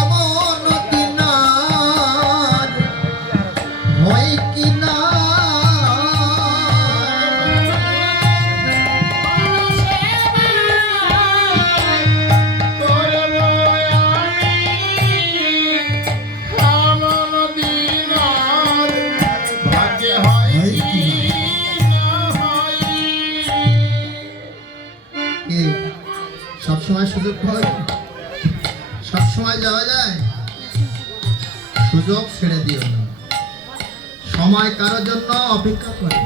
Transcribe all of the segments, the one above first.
এমন দিনার হয় কি না সবসময় সুযোগ হয়, সবসময় যাওয়া যায়, সুযোগ ছেড়ে দিও না। সময় কারোর জন্য অপেক্ষা করে,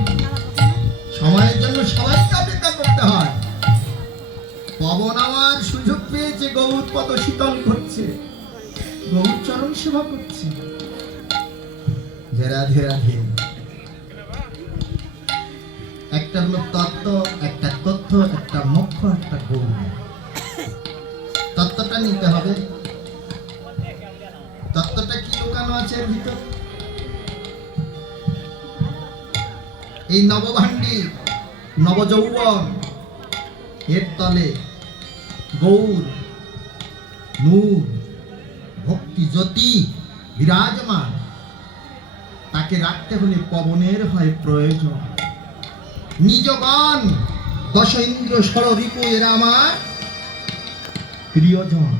সময়ের জন্য সবাইকে অপেক্ষা করতে হয়। পবন আমার সুযোগ পেয়েছে, গৌর পদ শীতল করছে, গৌর চরণ সেবা করছে। রাধে রাধে। একটা হলো তত্ত্ব, একটা তথ্য, একটা মোক্ষ, একটা গৌর। তত্ত্বটা নিতে হবে। তত্ত্বটা কি লুকানো আছে এর ভিতর? এই নবভাণ্ডী নবযৌবন, এর তলে গৌর নূর ভক্তি জ্যোতি বিরাজমান। তাকে রাখতে হলে পবনের হয় প্রয়োজন। নিজগণ দশ ইন্দ্র ষড়রিপু এরা আমার প্রিয়জন।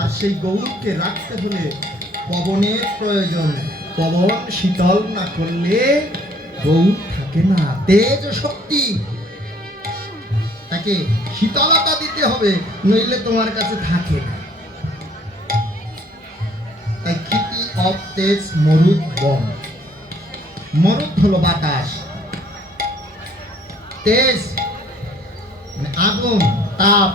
আর সেই গৌরকে রাখতে হলে পবনের প্রয়োজন। পবন শীতল না করলে গৌর থাকে না। তেজ শক্তি, তাকে শীতলতা দিতে হবে, নইলে তোমার কাছে থাকে না। তাই খ্যাতি অব তেজ মরুদ বন। মরুদ হলো বাতাস, তেজ আগুন তাপ,